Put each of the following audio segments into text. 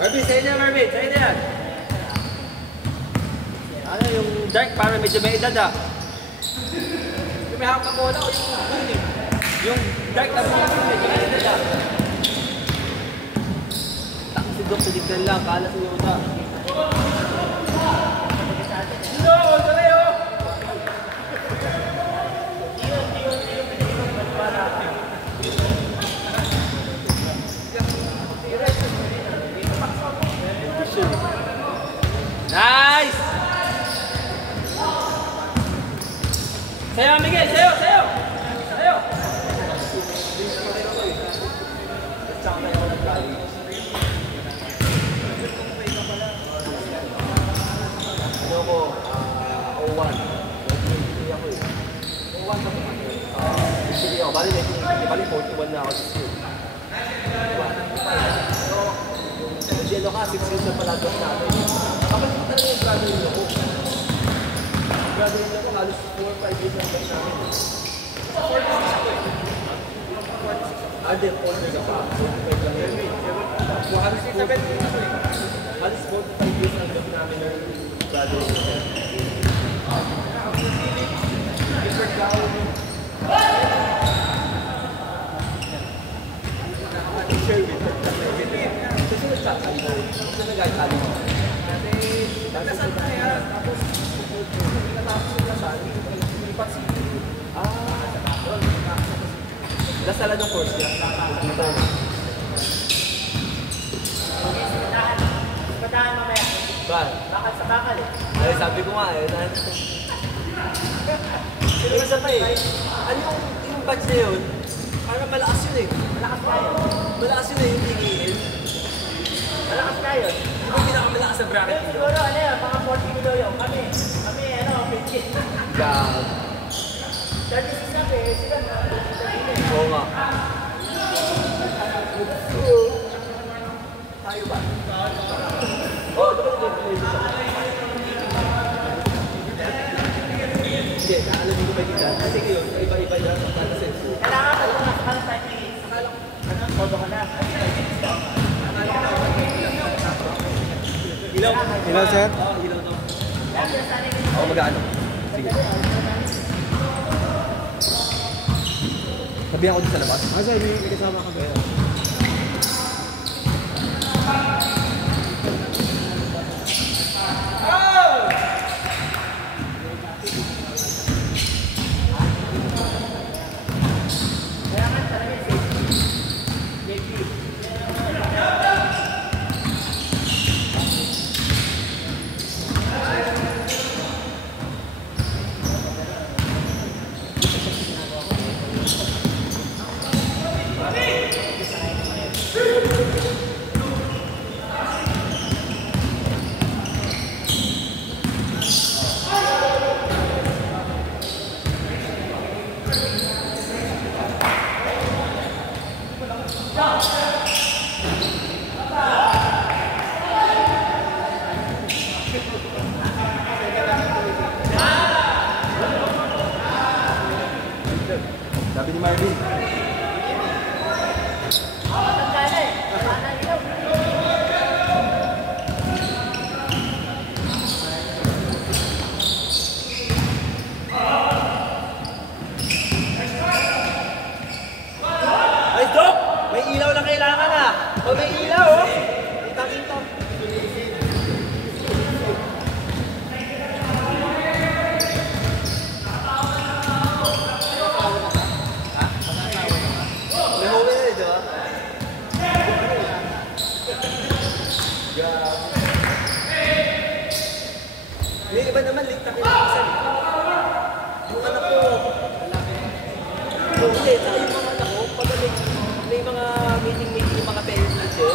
Marvin, sa'yo na Marvin, sa'yo na yan. Ano yung dark para medyo may edad ah. Yung may hawak ka bola o yung huni? Yung dark na medyo may edad ah. Takot si Dok, saligdan lang, kala sa Yoda. No, tuloy oh! Nice! Sayo, Miguel! Sayo! Sayo! Sayo! Ano ko? 01. Hindi ako eh. 01 ka ba? Hindi ako. Bali 41 na ako this year. Hindi ano ka, 6 years na palagas natin. Kapag ito talaga yung graduate ako. Graduate ako, halos 4-5 years na tayo namin. 46 ako eh. Hindi, 4 years ako. 45 lang yun. Halos 45 years na tayo namin na graduate ako. Different kao. Share with her. Kasi nagsasabi mo. Kasi nagsasabi mo. Nagkasal na kaya, tapos natapos yung kasal, lipat si nasalan ng course niya. Patahan mamaya. Ba? Bakal sa bakal eh. Ay, sabi ko nga eh. Sino isa pa eh. Ano yung batch na yun? Parang malakas yun eh. Malakas tayo. Malakas yun eh yung tingin. Malakas tayo. Di ba pinakamalakas sa bracket? Siguro ano yun, mga 40 kilo yun. Kami ano, 50. God. 36 na eh, sila na. Oo nga. Tayo ba? Oo, ito ba yung hindi, naalam mo ba kita? Kasi yun, iba-iba yan. Kailangan ka lang nakakalang tayo eh. Ano, photo ka na. Ilaw? Ilaw, sir? Oo, ilaw to. Oo, mag-ano. Sige. Sabihan ko din sa labas. Ah, sir, may kasama ka ba? Sabi ni Marvin. Ay, Doc! May ilaw na kailangan ah! O may ilaw oh! Kita-kita. May iba naman, late na kinakasan. Yung anak ko, hindi, saka yung mga anak ko, pag may mga meeting yung mga parents natin,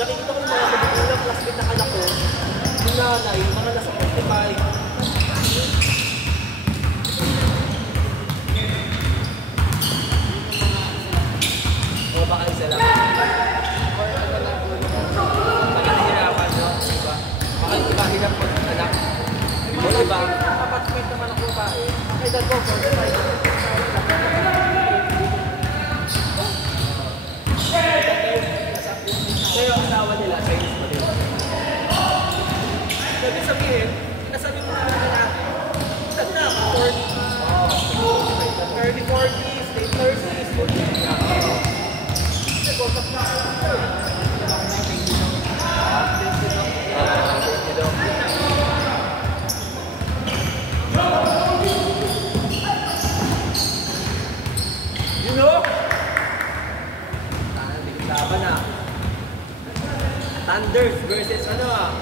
nakikita ko yung mga magugulang classmate na anak ko, yung nanay, mga nasa 45. ano ah.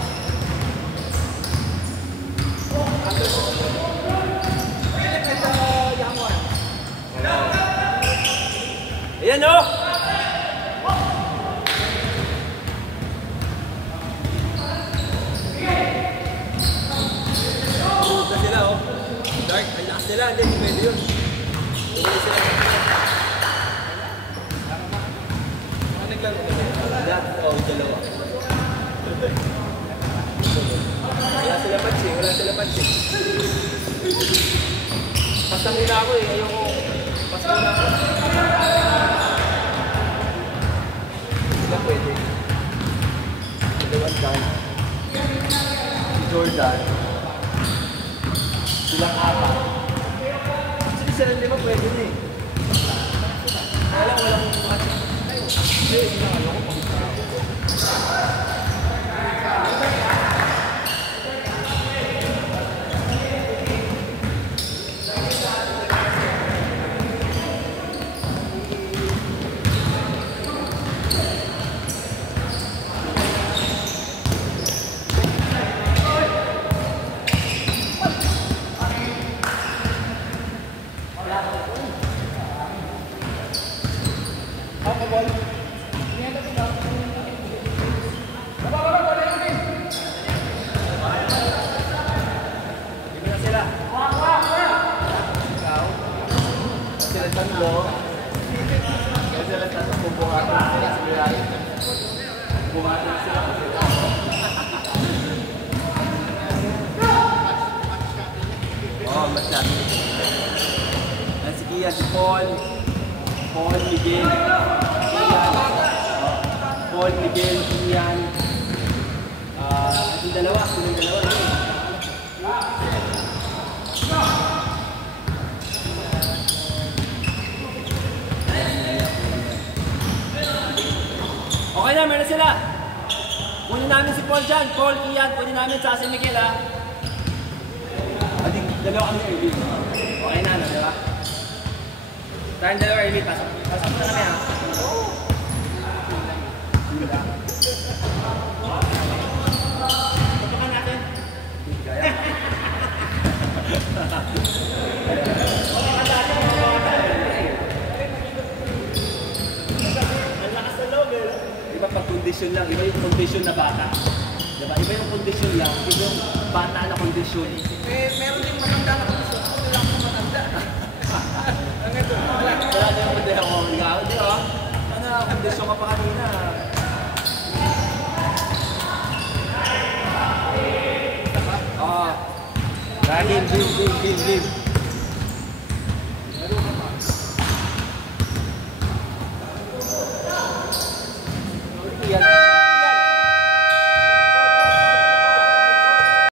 Ayan o! Tulog na sila o. Dark, ang lakas nila. Hindi pwede yun. Tulog sila. Ano naglaro ka na? Lahat o, dalawa. Wala sila pansing, wala sila pansing. Pasang muna ako eh, ayoko. Pasang muna ako. Sila pwede. Dalawang Dan. Si Jordan. Silang apat. Actually sila lima pwede na eh. Walang pansing. Ay, hindi na ayoko. Tatlo. Kasi sila tatlo bubuhatin sila sa bilayan. Bubuhatin sila sa bilayan. Oo, match natin. Yan si Kia, si Paul. Paul, Miguel. Kian. Paul, Miguel, Kian. Yung dalawa. Yung dalawa na yun. Okay na, meron sila. Kunin namin si Paul dyan. Paul, Kian, kunin namin sa si Miguel ha. Adik, dalawa kami early. Okay na, di ba? Tayong dalawa early, pasok. Pasok na kami ha. Papakan natin. Kaya. Pag kondisyon lang, iba yung kondisyon na bata. Diba? Iba yung kondisyon lang, iba yung bata na kondisyon. Eh, meron din matanda na kondisyon. Ako lang ako matanda. Ang ito, wala. Wala din ako din ako. Hindi o. Ano, kondisyon ka pa kanina. Game.